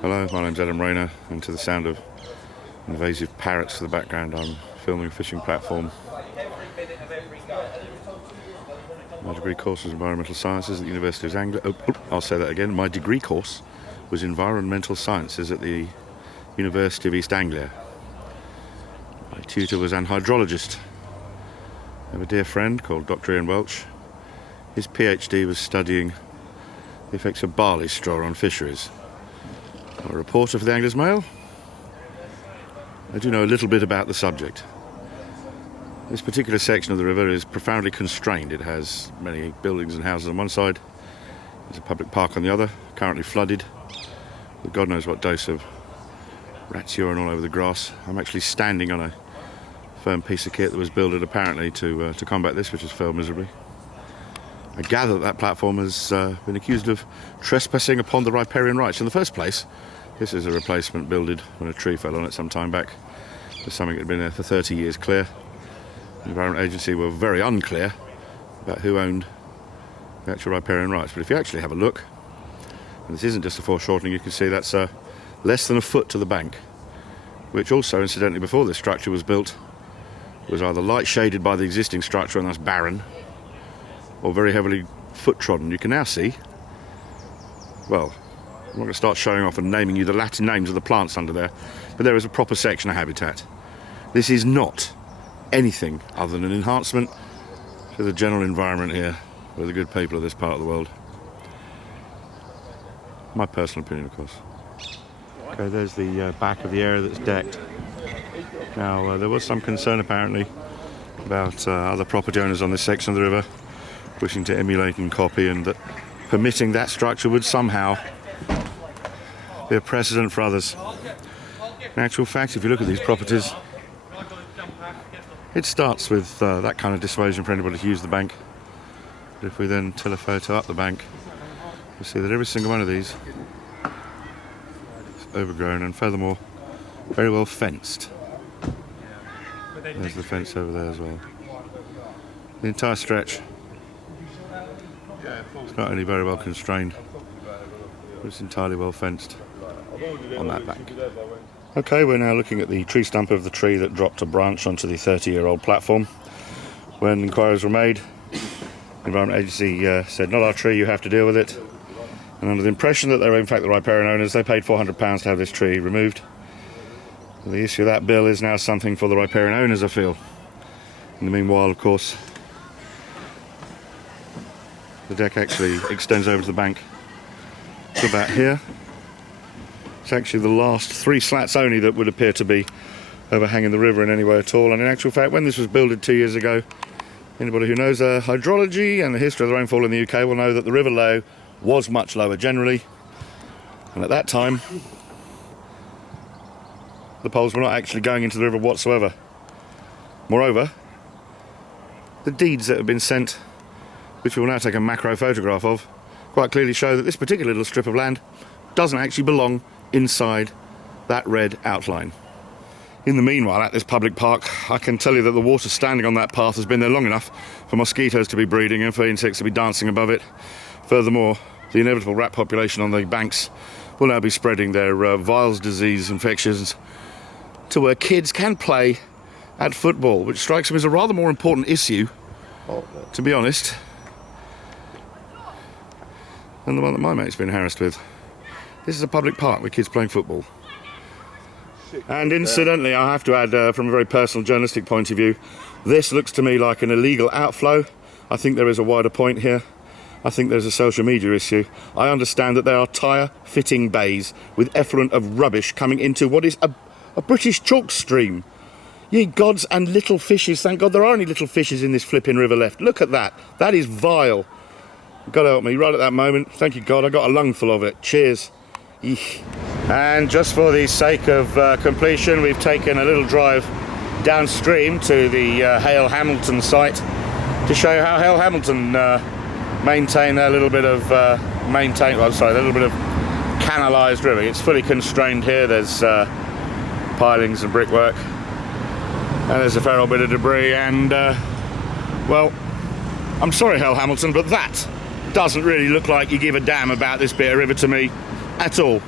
Hello, my name's Adam Rayner, and to the sound of invasive parrots to the background, I'm filming a fishing platform. My degree course was Environmental Sciences at the University of East Anglia. I'll say that again. My degree course was Environmental Sciences at the University of East Anglia. My tutor was an hydrologist. I have a dear friend called Dr. Ian Welch. His PhD was studying the effects of barley straw on fisheries. I'm a reporter for the Angler's Mail. I do know a little bit about the subject. This particular section of the river is profoundly constrained. It has many buildings and houses on one side. There's a public park on the other, currently flooded, with God knows what dose of rat's urine all over the grass. I'm actually standing on a firm piece of kit that was built apparently to combat this, which has failed miserably. I gather that platform has been accused of trespassing upon the riparian rights. In the first place, this is a replacement builded when a tree fell on it some time back. There's something that had been there for 30 years clear. The Environment Agency were very unclear about who owned the actual riparian rights. But if you actually have a look, and this isn't just a foreshortening, you can see that's less than a foot to the bank, which also, incidentally, before this structure was built, was either light shaded by the existing structure and thus barren, or very heavily foot trodden. You can now see, well, I'm not going to start showing off and naming you the Latin names of the plants under there, but there is a proper section of habitat. This is not anything other than an enhancement to the general environment here with the good people of this part of the world. My personal opinion, of course. Okay, there's the back of the area that's decked. Now, there was some concern apparently about other property owners on this section of the river wishing to emulate and copy, and that permitting that structure would somehow be a precedent for others. In actual fact, if you look at these properties, it starts with that kind of dissuasion for anybody to use the bank. But if we then tilt a photo up the bank, you'll see that every single one of these is overgrown and furthermore very well fenced. There's the fence over there as well. The entire stretch is not only very well constrained, but it's entirely well fenced on that bank. Okay, we're now looking at the tree stump of the tree that dropped a branch onto the 30-year-old platform. When inquiries were made, the Environment Agency said, not our tree, you have to deal with it. And under the impression that they were in fact the riparian owners, they paid £400 to have this tree removed. The issue of that bill is now something for the riparian owners, I feel. In the meanwhile, of course, the deck actually extends over to the bank to about here. It's actually the last 3 slats only that would appear to be overhanging the river in any way at all. And in actual fact, when this was built 2 years ago, anybody who knows hydrology and the history of the rainfall in the UK will know that the river low was much lower generally. And at that time, the poles were not actually going into the river whatsoever. Moreover, the deeds that have been sent, which we will now take a macro photograph of, quite clearly show that this particular little strip of land doesn't actually belong inside that red outline. In the meanwhile, at this public park, I can tell you that the water standing on that path has been there long enough for mosquitoes to be breeding and for insects to be dancing above it. Furthermore, the inevitable rat population on the banks will now be spreading their Weils disease infections to where kids can play at football, which strikes me as a rather more important issue, to be honest, than the one that my mate's been harassed with. This is a public park with kids playing football. And incidentally, I have to add, from a very personal journalistic point of view, this looks to me like an illegal outflow. I think there is a wider point here. I think there's a social media issue. I understand that there are tyre fitting bays with effluent of rubbish coming into what is a British chalk stream. Ye gods and little fishes, thank God there are any little fishes in this flipping river left. Look at that, that is vile. God help me, right at that moment, thank you God, I got a lungful of it. Cheers. Eek. And just for the sake of completion, we've taken a little drive downstream to the Hale Hamilton site to show you how Hale Hamilton maintain a little bit of a little bit of canalised river. It's fully constrained here. There's pilings and brickwork, and there's a fair old bit of debris. And well, I'm sorry, Hale Hamilton, but that doesn't really look like you give a damn about this bit of river to me at all.